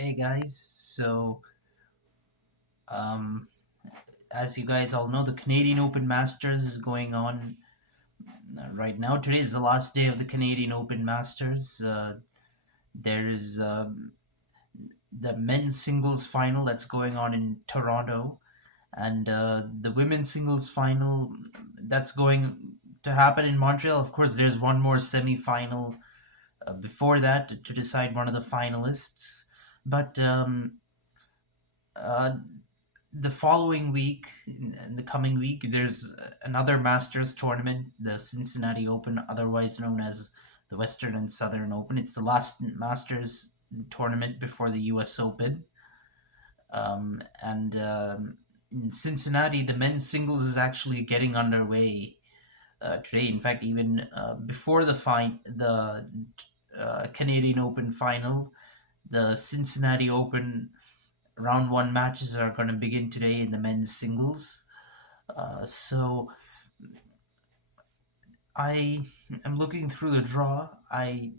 Hey guys, um, as you guys all know, the Canadian Open Masters is going on right now. Today is the last day of the Canadian Open Masters. There is the men's singles final that's going on in Toronto, and the women's singles final that's going to happen in Montreal. Of course, there's one more semi final before that to decide one of the finalists. But uh, the following week, in the coming week, there's another Masters tournament, the Cincinnati Open, otherwise known as the Western and Southern Open. It's the last Masters tournament before the U.S. Open. And In Cincinnati, the men's singles is actually getting underway today. In fact, even before the Canadian Open final, the Cincinnati Open round one matches are going to begin today in the men's singles. So I am looking through the draw. I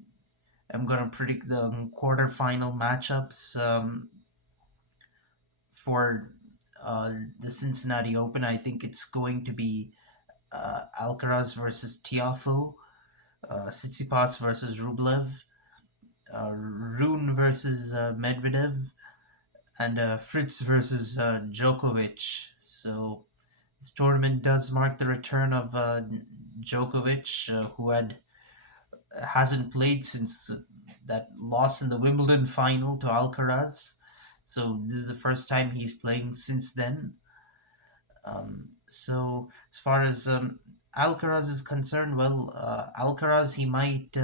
am going to predict the quarterfinal matchups for the Cincinnati Open. I think it's going to be Alcaraz versus Tiafo, Tsitsipas versus Rublev, Rune versus Medvedev, and Fritz versus Djokovic. So this tournament does mark the return of Djokovic, who hasn't played since that loss in the Wimbledon final to Alcaraz. So this is the first time he's playing since then. So as far as Alcaraz is concerned, well, Alcaraz he might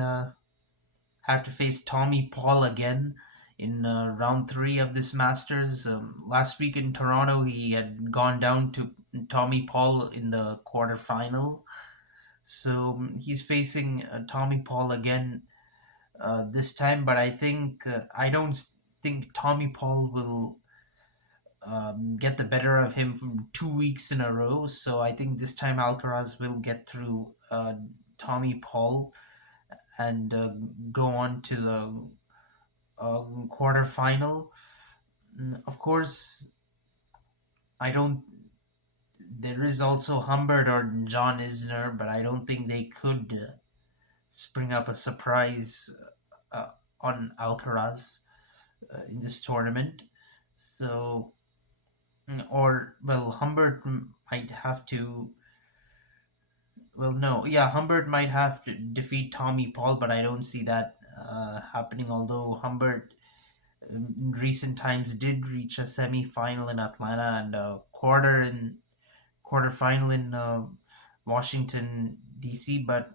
have to face Tommy Paul again in round three of this Masters. Last week in Toronto, he had gone down to Tommy Paul in the quarterfinal. So he's facing Tommy Paul again this time, but I don't think Tommy Paul will get the better of him from 2 weeks in a row. So I think this time Alcaraz will get through Tommy Paul and go on to the quarterfinal. Of course, I don't. There is also Humbert or John Isner, but I don't think they could spring up a surprise uh, on Alcaraz in this tournament. So, or well, Humbert might have to. Well, no, yeah, Humbert might have to defeat Tommy Paul, but I don't see that happening. Although Humbert in recent times did reach a semi-final in Atlanta and a quarterfinal in Washington D.C., but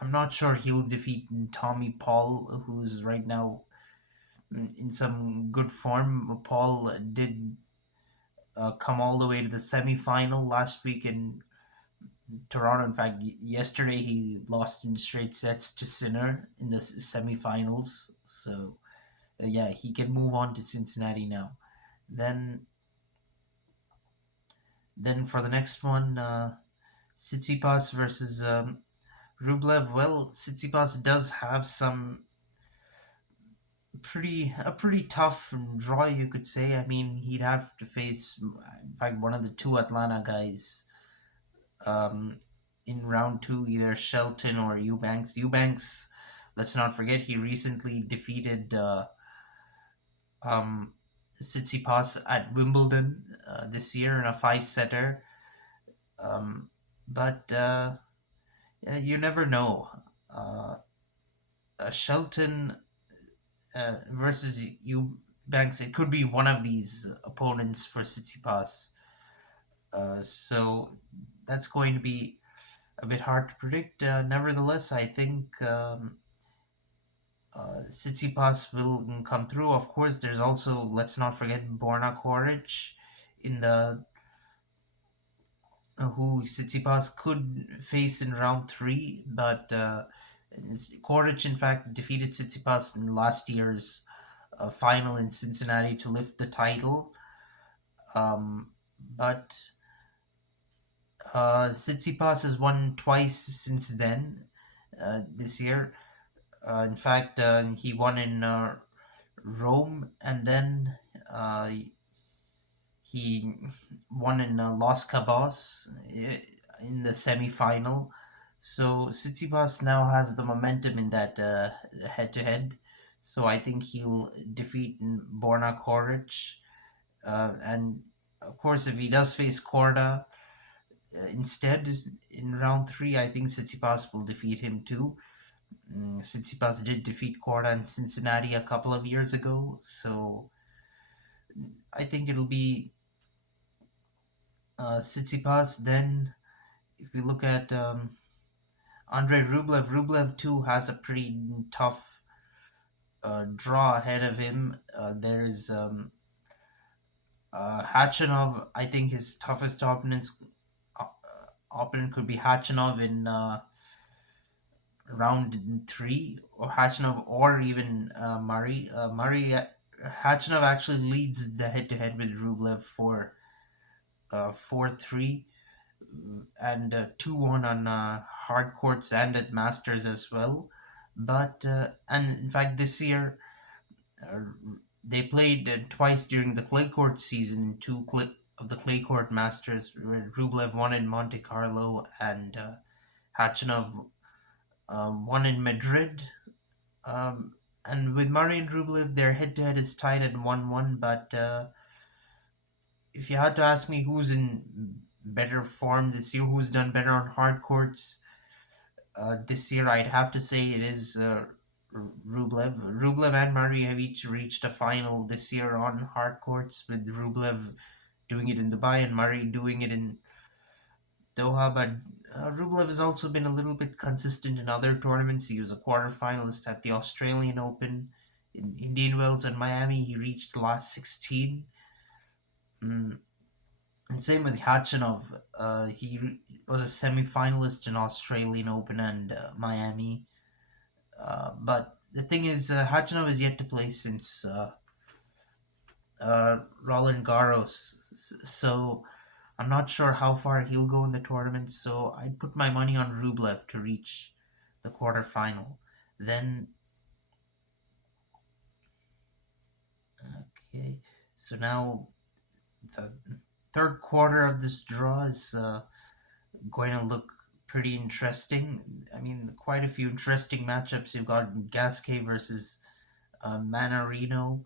I'm not sure he'll defeat Tommy Paul, who's right now in some good form. Paul did come all the way to the semi-final last week in Toronto. In fact, yesterday he lost in straight sets to Sinner in the semi-finals. So yeah, he can move on to Cincinnati now. Then then for the next one, Tsitsipas versus Rublev. Well, Tsitsipas does have some pretty tough draw, you could say. I mean, he'd have to face, in fact, one of the two Atlanta guys um, in round two, either Shelton or Eubanks. Eubanks, let's not forget, he recently defeated um, Tsitsipas at Wimbledon this year in a five-setter. Um, but yeah, you never know. Uh, Shelton versus Eubanks, it could be one of these opponents for Tsitsipas. So that's going to be a bit hard to predict. Nevertheless, I think Tsitsipas will come through. Of course, there's also, let's not forget, Borna Koric in the who Tsitsipas could face in round three, but Koric, in fact, defeated Tsitsipas in last year's final in Cincinnati to lift the title. Um, but Tsitsipas has won twice since then this year. In fact, he won in Rome, and then uh, he won in Los Cabos in the semi-final. So Tsitsipas now has the momentum in that head-to-head. So I think he'll defeat Borna Koric. And of course, if he does face Korda instead in round three, I think Tsitsipas will defeat him too. Tsitsipas did defeat Korda in Cincinnati a couple of years ago, so I think it'll be Tsitsipas. Then, if we look at Andrei Rublev, Rublev too has a pretty tough draw ahead of him. There's Hachanov. I think his toughest opponent could be Hachanov in round three, or Hachanov, or even Murray. Hachanov actually leads the head-to-head with Rublev for 4-3 and 2-1 on hard courts and at Masters as well. But and in fact, this year uh, they played twice during the clay court season, of the clay court Masters, where Rublev won in Monte Carlo and Hachanov won in Madrid. Um, and with Murray and Rublev, their head-to-head is tied at 1-1. But if you had to ask me who's in better form this year, who's done better on hard courts this year, I'd have to say it is Rublev. Rublev and Murray have each reached a final this year on hard courts, with Rublev doing it in Dubai and Murray doing it in Doha. But Rublev has also been a little bit consistent in other tournaments. He was a quarterfinalist at the Australian Open. In Indian Wells and Miami, he reached the last 16. Mm. And same with Khachanov. Was a semi-finalist in Australian Open and Miami. But the thing is, Khachanov is yet to play since Roland Garros. So I'm not sure how far he'll go in the tournament. So I'd put my money on Rublev to reach the quarterfinal. Then, okay. So now the third quarter of this draw is going to look pretty interesting. I mean, quite a few interesting matchups. You've got Gasquet versus Manarino,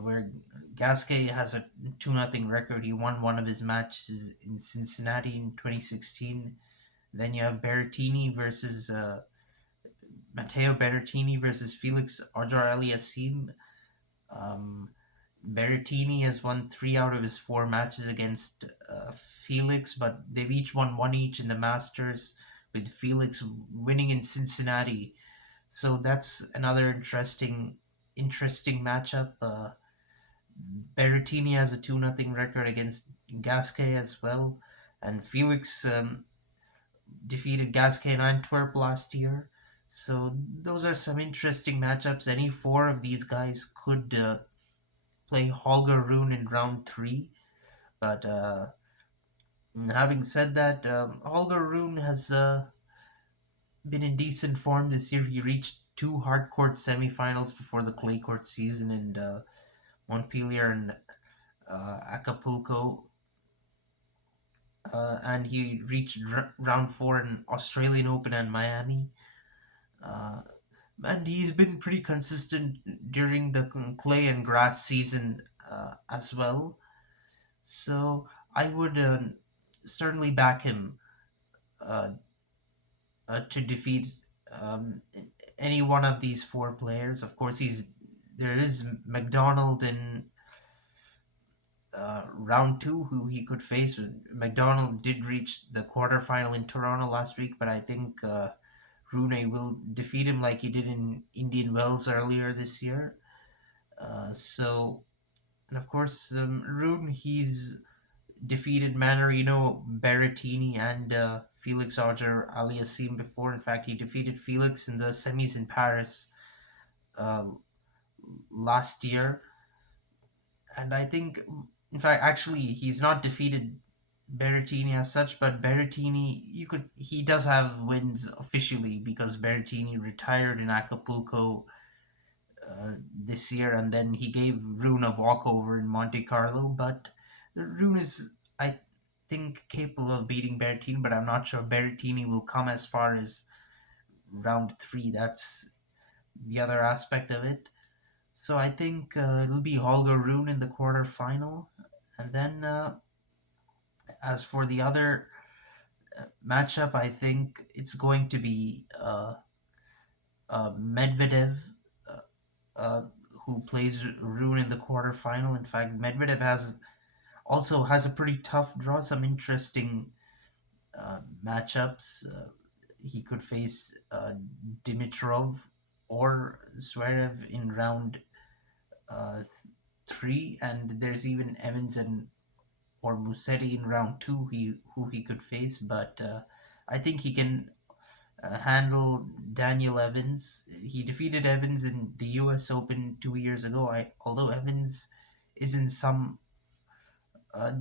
where Gasquet has a 2-0 record. He won one of his matches in Cincinnati in 2016. Then you have Berrettini versus Matteo Berrettini versus Felix Auger-Aliassime. Um, Berrettini has won 3 out of his 4 matches against Felix, but they've each won one each in the Masters, with Felix winning in Cincinnati. So that's another interesting matchup. Berrettini has a 2-0 record against Gasquet as well, and Felix defeated Gasquet in Antwerp last year. So those are some interesting matchups. Any four of these guys could play Holger Rune in round three. But having said that, Holger Rune has been in decent form this year. He reached 2 hard court semifinals before the clay court season in Montpellier and Acapulco. And he reached round four in Australian Open and Miami. Uh, and he's been pretty consistent during the clay and grass season as well. So I would certainly back him uh, to defeat um, any one of these four players. Of course, there is McDonald in round two who he could face. McDonald did reach the quarterfinal in Toronto last week, but I think Rune will defeat him like he did in Indian Wells earlier this year. So, and of course, Rune, he's defeated Manarino, Berrettini, and Felix Auger-Aliassime before. In fact, he defeated Felix in the semis in Paris uh, last year. And I think, in fact, actually, he's not defeated Berrettini as such, but Berrettini, he does have wins officially because Berrettini retired in Acapulco this year, and then he gave Rune a walkover in Monte Carlo. But Rune is, I think, capable of beating Berrettini, but I'm not sure Berrettini will come as far as round three. That's the other aspect of it. So I think it'll be Holger Rune in the quarterfinal. And then as for the other matchup, I think it's going to be Medvedev, uh, uh, who plays Rune in the quarterfinal. In fact, Medvedev has a pretty tough draw, some interesting matchups. He could face Dimitrov or Zverev in round uh, three, and there's even Evans and or Musetti in round two. Who he could face, but I think he can handle Daniel Evans. He defeated Evans in the U.S. Open 2 years ago. Although Evans is in some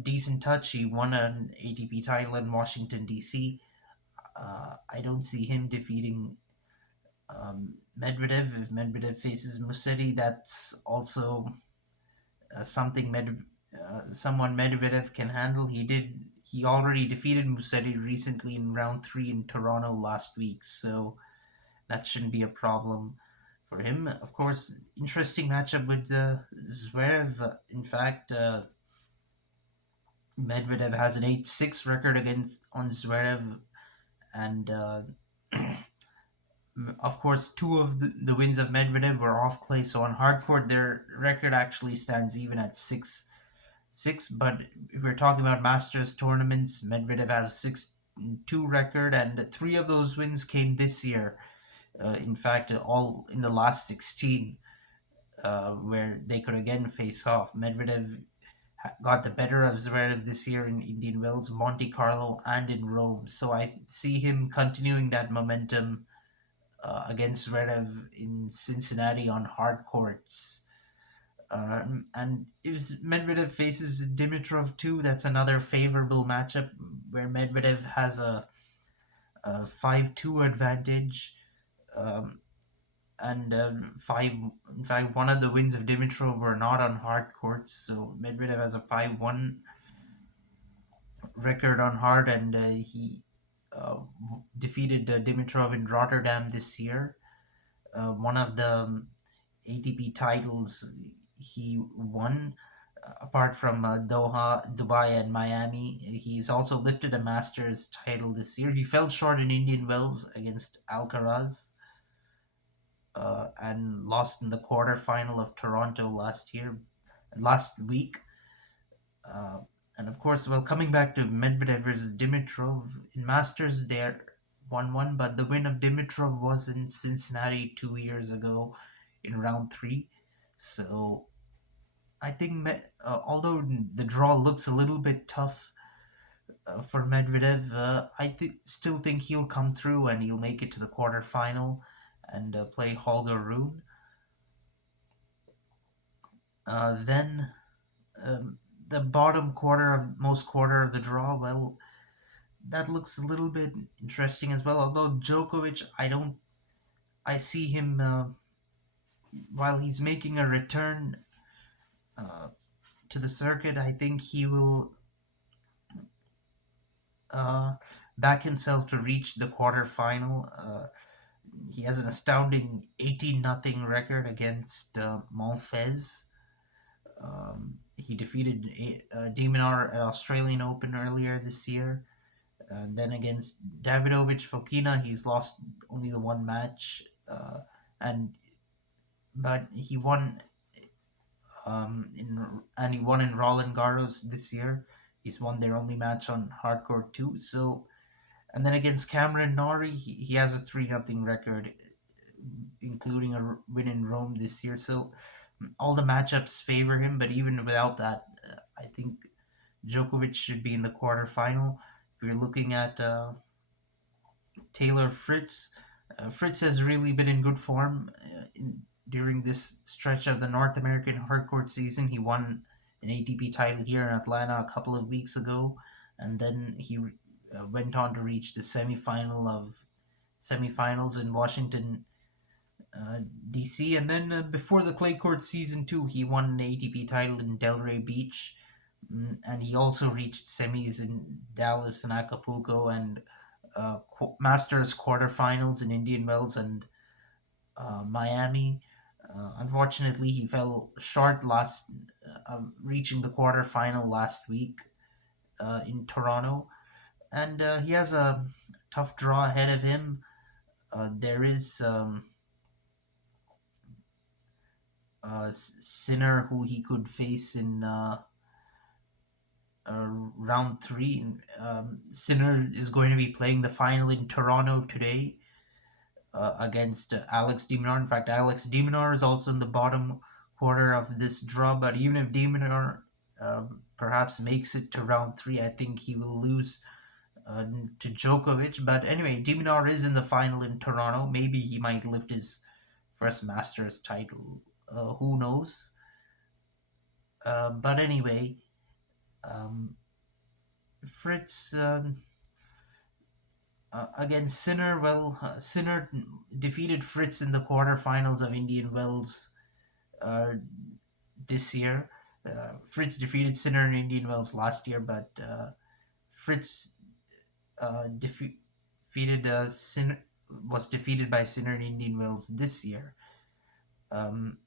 decent touch, he won an ATP title in Washington D.C. I don't see him defeating Medvedev. If Medvedev faces Musetti, that's also someone Medvedev can handle. He already defeated Musetti recently in round three in Toronto last week, so that shouldn't be a problem for him. Of course, interesting matchup with Zverev. In fact, Medvedev has an 8-6 record against on Zverev, and of course, two of the wins of Medvedev were off clay. So on hard court, their record actually stands even at 6-6. But if we're talking about Masters tournaments, Medvedev has 6-2 record, and three of those wins came this year. In fact, all in the last 16, where they could again face off. Medvedev got the better of Zverev this year in Indian Wells, Monte Carlo, and in Rome. So I see him continuing that momentum against Zverev in Cincinnati on hard courts. And if Medvedev faces Dimitrov too, that's another favorable matchup where Medvedev has a 5-2 advantage. Um, and five. In fact, one of the wins of Dimitrov were not on hard courts, so Medvedev has a 5-1 record on hard, and he uh, defeated Dimitrov in Rotterdam this year. One of the ATP titles he won, apart from Doha, Dubai, and Miami. He's also lifted a Masters title this year. He fell short in Indian Wells against Alcaraz, and lost in the quarterfinal of Toronto last week. Uh, and of course, well, coming back to Medvedev versus Dimitrov in Masters, they're 1-1, but the win of Dimitrov was in Cincinnati 2 years ago in round three. So I think, although the draw looks a little bit tough for Medvedev, still think he'll come through and he'll make it to the quarterfinal and play Holger Rune. Then the bottom quarter of the draw, well, that looks a little bit interesting as well. Although Djokovic, I see him while he's making a return uh, to the circuit. I think he will uh, back himself to reach the quarterfinal. He has an astounding 18-0 record against Monfez. He defeated Demonar at Australian Open earlier this year. And then against Davidovich Fokina, he's lost only the one match, and but he won he won in Roland Garros this year. He's won their only match on hardcourt too. So, and then against Cameron Norrie, he has a 3-0 record, including a win in Rome this year. So all the matchups favor him, but even without that, I think Djokovic should be in the quarterfinal. If you're looking at Taylor Fritz, Fritz has really been in good form during this stretch of the North American hardcourt season. He won an ATP title here in Atlanta a couple of weeks ago, and then he went on to reach the semifinals in Washington DC. And then before the clay court season two, he won an ATP title in Delray Beach. And he also reached semis in Dallas and Acapulco and Masters quarterfinals in Indian Wells and Miami. Unfortunately, he fell short reaching the quarterfinal last week in Toronto, and he has a tough draw ahead of him. There is Sinner who he could face in round three. Sinner is going to be playing the final in Toronto today against Alex de Minaur. In fact, Alex de Minaur is also in the bottom quarter of this draw. But even if de Minaur perhaps makes it to round three, I think he will lose to Djokovic. But anyway, de Minaur is in the final in Toronto. Maybe he might lift his first Masters title. Who knows? But anyway, um, Fritz against Sinner. Well, Sinner defeated Fritz in the quarterfinals of Indian Wells uh, this year. Fritz defeated Sinner in Indian Wells last year, but Fritz defeated Sinner was defeated by Sinner in Indian Wells this year. Um,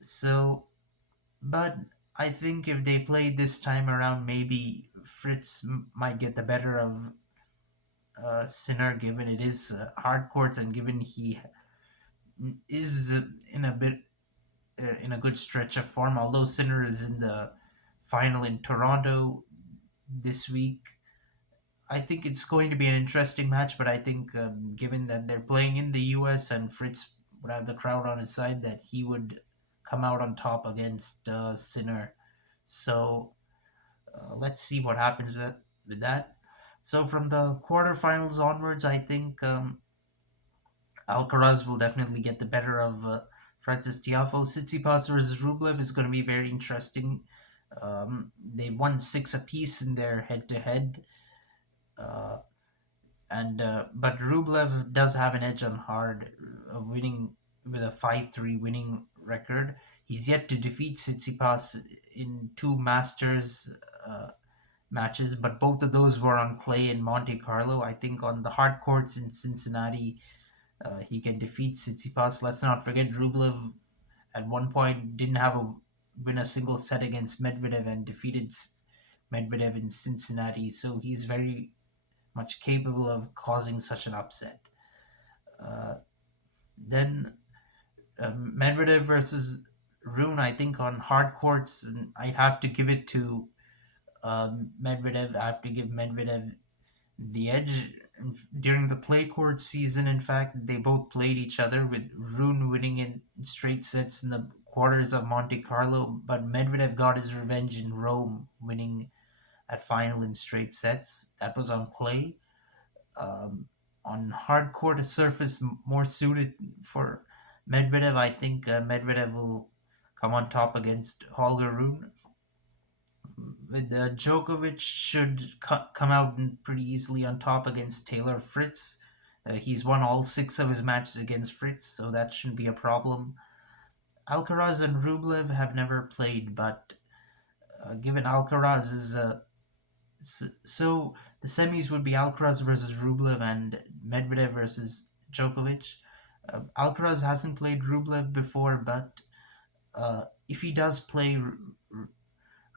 so, but I think if they play this time around, maybe Fritz might get the better of Sinner, given it is hard courts and given he is in a bit in a good stretch of form. Although Sinner is in the final in Toronto this week, I think it's going to be an interesting match. But I think, given that they're playing in the U.S. and Fritz would have the crowd on his side, that he would come out on top against Sinner. So let's see what happens with that. So from the quarterfinals onwards, I think Alcaraz will definitely get the better of Francis Tiafoe. Tsitsipas versus Rublev is going to be very interesting. They won six apiece in their head-to-head, and but Rublev does have an edge on hard, winning with a 5-3 winning record. He's yet to defeat Tsitsipas in two Masters matches, but both of those were on clay in Monte Carlo. I think on the hard courts in Cincinnati, he can defeat Tsitsipas. Let's not forget Rublev at one point didn't have a win a single set against Medvedev and defeated Medvedev in Cincinnati. So he's very much capable of causing such an upset. Then Medvedev versus Rune, I think on hard courts, and I have to give it to Medvedev. I have to give Medvedev the edge. During the clay court season, in fact, they both played each other, with Rune winning in straight sets in the quarters of Monte Carlo, but Medvedev got his revenge in Rome, winning at final in straight sets. That was on clay. Um, on hard court, a surface more suited for Medvedev, I think Medvedev will come on top against Holger Rune. With Djokovic should come out pretty easily on top against Taylor Fritz. He's won all six of his matches against Fritz, so that shouldn't be a problem. Alcaraz and Rublev have never played, but given Alcaraz is so the semis would be Alcaraz versus Rublev and Medvedev versus Djokovic. Alcaraz hasn't played Rublev before, but if he does play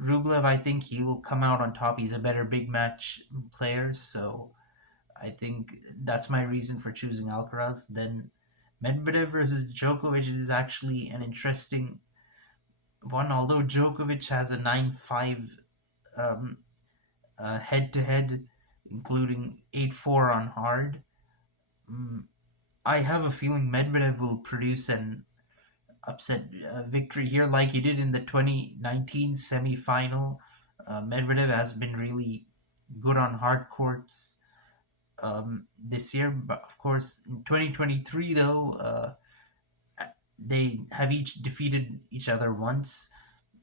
Rublev, I think he will come out on top. He's a better big match player, so I think that's my reason for choosing Alcaraz. Then Medvedev versus Djokovic is actually an interesting one, although Djokovic has a 9-5 head to head, including 8-4 on hard. Mm, I have a feeling Medvedev will produce an upset victory here, like he did in the 2019 semifinal. Medvedev has been really good on hard courts this year, but of course, in 2023, though, they have each defeated each other once.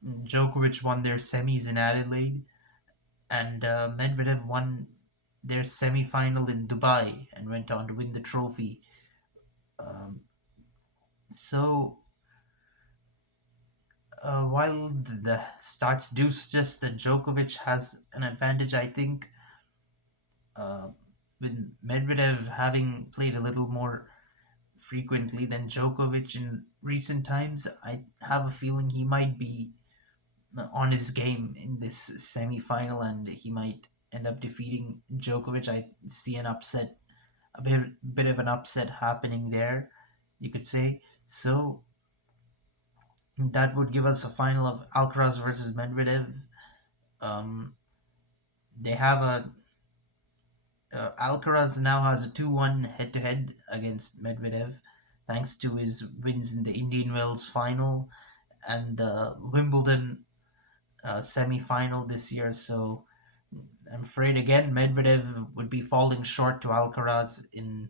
Djokovic won their semis in Adelaide, and Medvedev won their semifinal in Dubai and went on to win the trophy. Um, So, while the stats do suggest that Djokovic has an advantage, I think uh, with Medvedev having played a little more frequently than Djokovic in recent times, I have a feeling he might be on his game in this semi-final, and he might end up defeating Djokovic. I see an upset, a bit of an upset happening there, you could say. So that would give us a final of Alcaraz versus Medvedev. Um, they have a Alcaraz now has a 2-1 head-to-head against Medvedev, thanks to his wins in the Indian Wells final and the Wimbledon semi-final this year. So I'm afraid again Medvedev would be falling short to Alcaraz in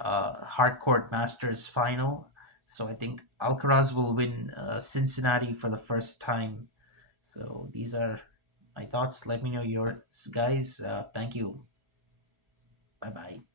hardcourt Masters final. So I think Alcaraz will win Cincinnati for the first time. So these are my thoughts. Let me know yours, guys. Thank you. Bye bye.